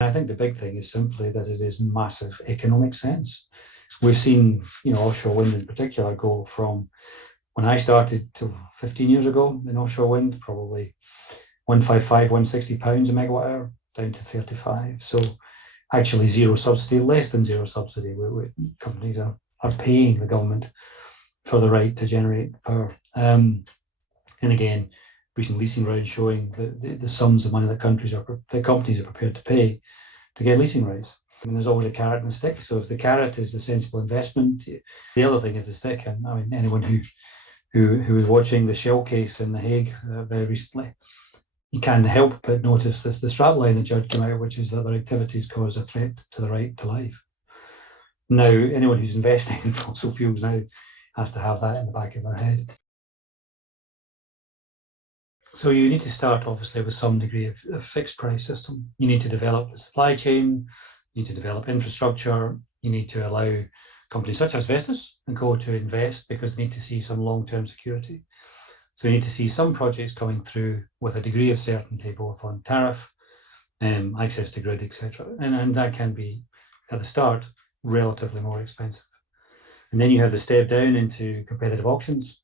I think the big thing is simply that it is massive economic sense. We've seen, offshore wind in particular go from when I started to 15 years ago in offshore wind, probably 155, 160 pounds a megawatt hour down to 35. So actually zero subsidy, less than zero subsidy. Companies are paying the government for the right to generate power. And again, recent leasing rounds showing the sums of money that companies are prepared to pay to get leasing rights. I mean, there's always a carrot and a stick. So if the carrot is the sensible investment, the other thing is the stick. And I mean, anyone who was watching the Shell case in The Hague very recently, you can't help but notice the strapline the judge came out, which is that their activities cause a threat to the right to life. Now, anyone who's investing in fossil fuels now has to have that in the back of their head. So you need to start, obviously, with some degree of fixed price system. You need to develop the supply chain, you need to develop infrastructure, you need to allow companies such as Vestas and Co to invest because they need to see some long-term security. So you need to see some projects coming through with a degree of certainty, both on tariff, access to grid, etc. And that can be, at the start, relatively more expensive. And then you have the step down into competitive auctions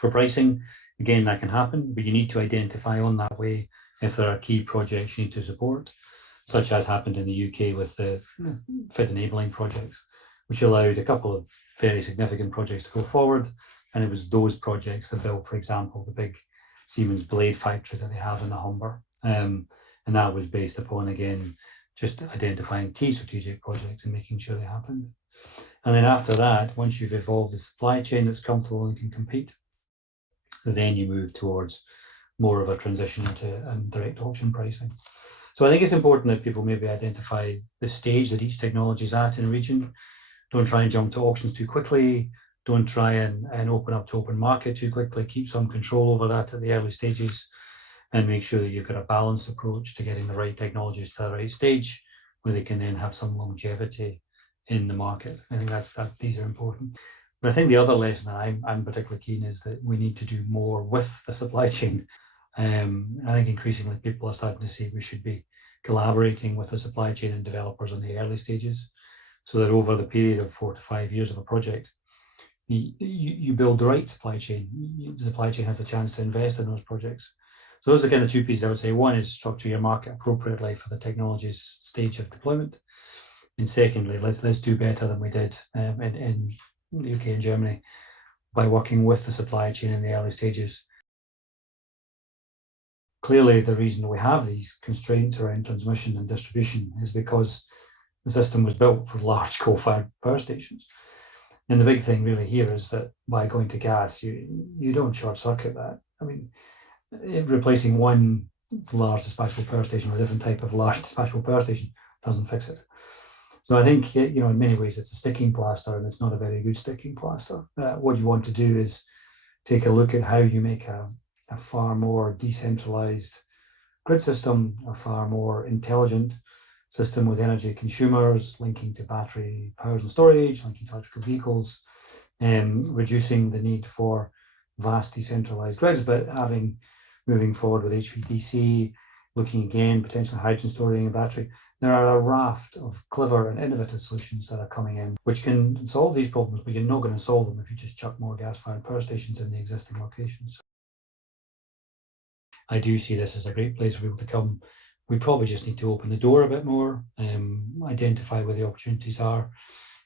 for pricing. Again, that can happen, but you need to identify on that way if there are key projects you need to support, such as happened in the UK with the FID enabling projects, which allowed a couple of very significant projects to go forward. And it was those projects that built, for example, the big Siemens blade factory that they have in the Humber. And that was based upon, again, just identifying key strategic projects and making sure they happened. And then after that, once you've evolved a supply chain that's comfortable and can compete, then you move towards more of a transition into direct auction pricing. So I think it's important that people maybe identify the stage that each technology is at in a region. Don't try and jump to auctions too quickly. Don't try and open up to open market too quickly. Keep some control over that at the early stages and make sure that you've got a balanced approach to getting the right technologies to the right stage where they can then have some longevity in the market. I think these are important. But I think the other lesson that I'm particularly keen is that we need to do more with the supply chain. I think increasingly people are starting to see we should be collaborating with the supply chain and developers in the early stages so that over the period of 4 to 5 years of a project, you build the right supply chain. The supply chain has a chance to invest in those projects. So those are kind of two pieces I would say. One is structure your market appropriately for the technology's stage of deployment. And secondly, let's do better than we did in the UK and Germany by working with the supply chain in the early stages. Clearly, the reason we have these constraints around transmission and distribution is because the system was built for large coal-fired power stations. And the big thing really here is that by going to gas, you don't short circuit that. I mean, replacing one large dispatchable power station with a different type of large dispatchable power station doesn't fix it. So I think, in many ways it's a sticking plaster and it's not a very good sticking plaster. What you want to do is take a look at how you make a far more decentralized grid system, a far more intelligent system with energy consumers, linking to battery powers and storage, linking to electrical vehicles, reducing the need for vast decentralized grids, but moving forward with HVDC, looking again, potentially hydrogen storing and battery. There are a raft of clever and innovative solutions that are coming in, which can solve these problems, but you're not going to solve them if you just chuck more gas-fired power stations in the existing locations. I do see this as a great place for people to come. We probably just need to open the door a bit more, identify where the opportunities are,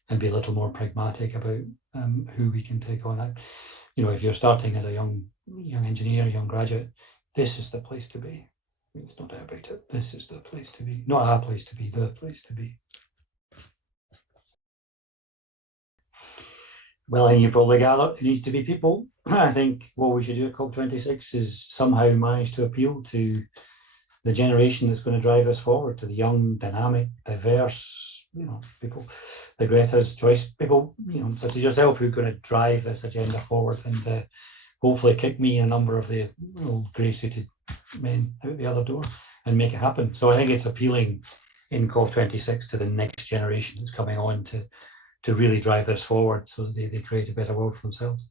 and be a little more pragmatic about who we can take on. If you're starting as a young engineer, young graduate, this is the place to be. There's no doubt about it. This is the place to be. Not a place to be, the place to be. Well, I think you probably gather it needs to be people. I think what we should do at COP26 is somehow manage to appeal to the generation that's going to drive us forward, to the young, dynamic, diverse, people, the Greta's choice people, such as yourself, who are going to drive this agenda forward and hopefully kick me and a number of the old grey-suited men out the other door and make it happen. So I think it's appealing in COP26 to the next generation that's coming on to really drive this forward so that they create a better world for themselves.